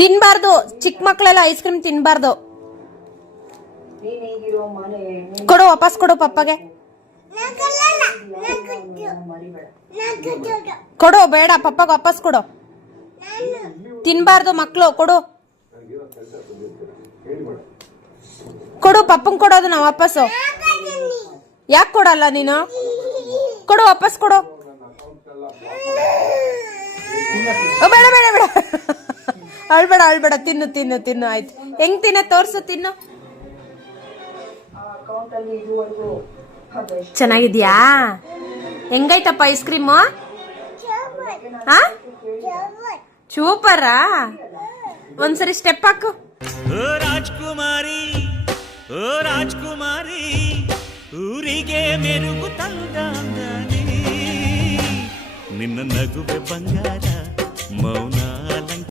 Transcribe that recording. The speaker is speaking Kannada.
ತಿನ್ಬಾರ್ದು, ಚಿಕ್ಕ ಮಕ್ಳೆಲ್ಲ ಐಸ್ ಕ್ರೀಮ್ ತಿನ್ಬಾರ್ದು. ಕೊಡು, ವಾಪಸ್ ಕೊಡು ಪಪ್ಪಗೆ. ಕೊಡು, ಬೇಡ, ಪಪ್ಪಗೆ ವಾಪಸ್ ಕೊಡು. ತಿನ್ಬಾರ್ದು ಮಕ್ಳು, ಕೊಡು ಕೊಡು, ಪಪ್ಪಂಗ್ ಕೊಡೋದು ನಾವು ವಾಪಸ್ಸು. ಯಾಕೆ ಕೊಡಲ್ಲ ನೀನು? ಕೊಡು, ವಾಪಸ್ ಕೊಡು. ಬೇಡ ಬೇಡ ಬೇಡ, ಅಳ್ಬೇಡ ಅಳ್ಬೇಡ, ತಿನ್ನು ತಿನ್ನು ತಿನ್ನು. ಆಯ್ತು, ಹೆಂಗ್ ತಿನ್ನ ತೋರ್ಸು, ತಿನ್ನು. ಚೆನ್ನಾಗಿದ್ಯಾ? ಹೆಂಗೈತಪ್ಪ ಐಸ್ ಕ್ರೀಮು? ಸೂಪರಾ? ಒಂದ್ಸರಿ ಸ್ಟೆಪ್ ಹಾಕು. ಓ ರಾಜ್ಕುಮಾರಿ, ಓ ರಾಜ್ಕುಮಾರಿ, ಊರಿಗೆ ಮೆರುಗು ತಂದಾನೆ ನಿನ್ನ ನಗುವೆ ಬಂಗಾರ, ಮೌನ